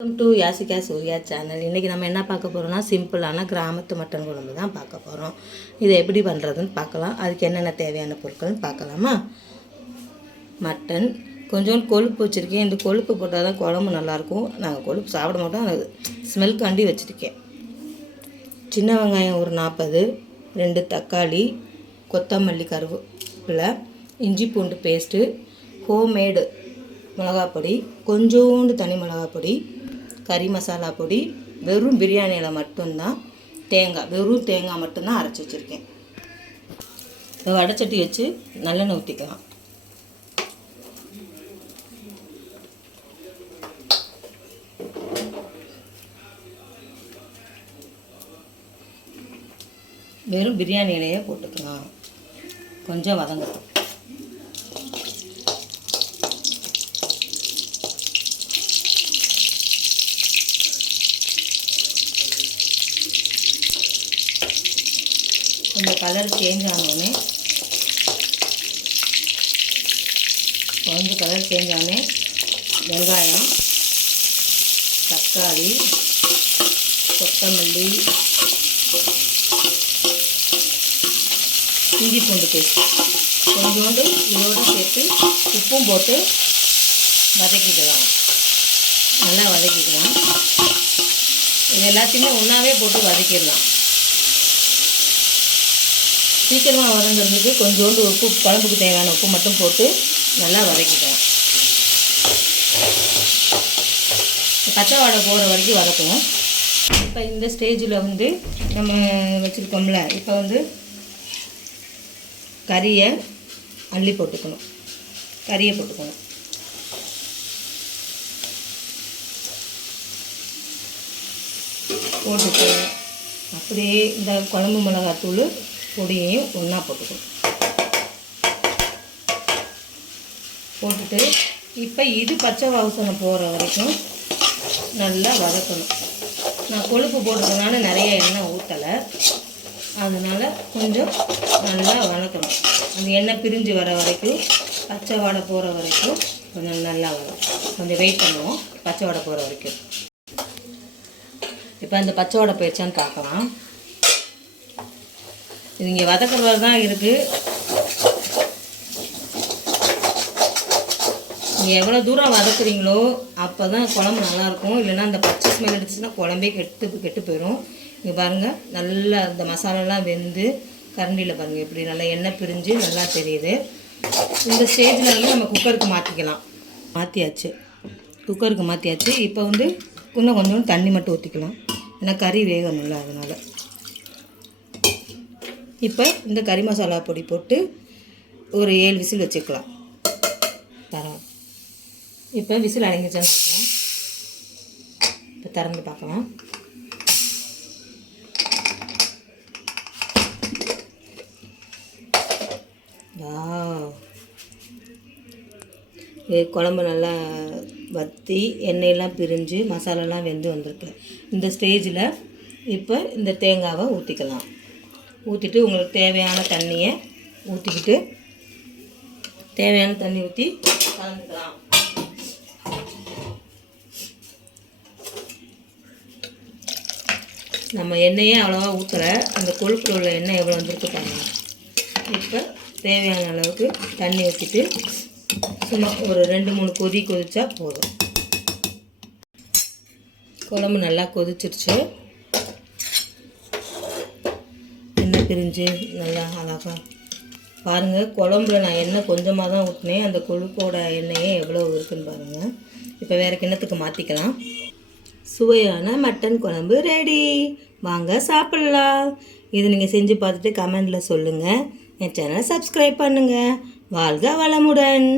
Welcome to Yasika Surya channel இன்றைக்கி நம்ம என்ன பார்க்க போகிறோம்னா சிம்பிளான கிராமத்து மட்டன் குழம்பு தான் பார்க்க போகிறோம் இதை எப்படி பண்ணுறதுன்னு பார்க்கலாம். அதுக்கு என்னென்ன தேவையான பொருட்கள்னு பார்க்கலாமா? மட்டன். கொஞ்சோண்டு கொழுப்பு வச்சுருக்கேன். இந்த கொழுப்பு போட்டால் தான் குழம்பு நல்லாயிருக்கும். நாங்கள் கொழுப்பு சாப்பிட மாட்டோம். அது ஸ்மெல்காண்டி வச்சுருக்கேன். சின்ன வெங்காயம் ஒரு நாற்பது ரெண்டு தக்காளி கொத்தமல்லி கருவேப்பிலை இஞ்சி பூண்டு பேஸ்ட்டு ஹோம்மேடு மேடு மிளகாப்பொடி கொஞ்சோண்டு தனி மிளகாப்பொடி கறி மசாலா பொடி வெறும் பிரியாணியில் மட்டும்தான் தேங்காய் வெறும் தேங்காய் மட்டும்தான் அரைச்சி வச்சுருக்கேன். வடைச்சட்டி வச்சு நல்லெண்ணெய் ஊற்றிக்கலாம் வெறும் பிரியாணி இலையே போட்டுக்கலாம். கொஞ்சம் வதங்கட்டும். கொஞ்சம் கலர் சேஞ்ச் ஆனோடனே கொஞ்சம் கலர் சேஞ்ச் ஆனே வெங்காயம் தக்காளி கொத்தமல்லி இஞ்சி பூண்டு பேஸ்ட். கொஞ்சோண்டு இதோடு சேர்த்து உப்பும் போட்டு வதக்கிக்கலாம். நல்லா வதக்கிக்கலாம். இது எல்லாத்தையுமே ஒன்றாவே போட்டு வதக்கிடலாம். சீக்கிரமாக வதங்கிறதுக்கு கொஞ்சோண்டு உப்பு குழம்புக்கு தேவையான உப்பு மட்டும் போட்டு நல்லா வதக்கிக்கலாம். பச்சை வாடை போகிற வரைக்கும் வதக்குவோம். இப்போ இந்த ஸ்டேஜில் வந்து நம்ம வச்சுருக்கோம்ல இப்போ வந்து கறியை அள்ளி போட்டுக்கணும். கறியை போட்டுக்கணும். போட்டுட்டு அப்படியே இந்த குழம்பு மிளகாத்தூள் பொடியையும் ஒன்றா போட்டுக்கணும். போட்டுட்டு இப்போ இது பச்சை வாசனை போகிற வரைக்கும் நல்லா வதக்கணும். நான் கொழுப்பு போட்டதுனால நிறைய எண்ணெய் ஊற்றலை அதனால் கொஞ்சம் நல்லா வதக்கணும். அந்த எண்ணெய் பிரிஞ்சு வர வரைக்கும் பச்சை வடை போகிற வரைக்கும் கொஞ்சம் நல்லா வரும் கொஞ்சம் வெயிட் பண்ணுவோம் பச்சை வடை போகிற வரைக்கும். இப்போ அந்த பச்சை வடை போயிடுச்சான்னு பார்க்கலாம். இது இங்கே வதக்குறது தான் இருக்குது நீங்கள் எவ்வளோ தூரம் வதக்குறீங்களோ அப்போ தான் குழம்பு நல்லாயிருக்கும் இல்லைன்னா அந்த பச்சை ஸ்மெல் அடிச்சுன்னா குழம்பே கெட்டு கெட்டு போயிடும் இங்கே பாருங்கள் நல்லா அந்த மசாலாலாம் வெந்து கரண்டியில் பாருங்கள் இப்படி நல்லா எண்ணெய் பிரிஞ்சு நல்லா தெரியுது. இந்த ஸ்டேஜில் வந்து நம்ம குக்கருக்கு மாற்றிக்கலாம் மாற்றியாச்சு குக்கருக்கு மாற்றியாச்சு இப்போ வந்து இன்னும் கொஞ்சம் தண்ணி மட்டும் ஊற்றிக்கலாம் ஏன்னா கறி வேகணும்ல அதனால். இப்போ இந்த கறி மசாலா பொடி போட்டு ஒரு ஏழு விசில் வச்சுக்கலாம். தரோம். இப்போ விசில் அடங்கிச்சான்னு இப்போ திறந்து பார்க்கலாம். குழம்பு நல்லா வற்றி எண்ணெயெல்லாம் பிரிஞ்சு மசாலாலாம் வெந்து வந்திருக்கு. இந்த ஸ்டேஜில் இப்போ இந்த தேங்காவை ஊற்றிக்கலாம் ஊற்றிட்டு உங்களுக்கு தேவையான தண்ணியை ஊற்றிக்கிட்டு தேவையான தண்ணி ஊற்றி கலந்துக்கலாம். நம்ம எண்ணெயே அவ்வளோவா ஊற்றலை அந்த கொழுப்பில் உள்ள எண்ணெய் எவ்வளோ வந்துருக்கு பாருங்க. இப்போ தேவையான அளவுக்கு தண்ணி ஊற்றிட்டு சும்மா ஒரு ரெண்டு மூணு கொதி கொதித்தா போதும். குழம்பு நல்லா கொதிச்சிருச்சு எண்ணெய் பிரிஞ்சு நல்லா அழகா. பாருங்கள் குழம்புல நான் எண்ணெய் கொஞ்சமாக தான் ஊட்டினேன் அந்த கொழுப்போட எண்ணெயே எவ்வளோ இருக்குன்னு பாருங்கள் இப்போ வேறு கிண்ணத்துக்கு மாற்றிக்கலாம் சுவையான மட்டன் குழம்பு ரெடி வாங்க சாப்பிட்லாம். இது நீங்கள் செஞ்சு பார்த்துட்டு கமெண்டில் சொல்லுங்கள் என் சேனலை சப்ஸ்கிரைப் பண்ணுங்கள் வாழ்க வளமுடன்.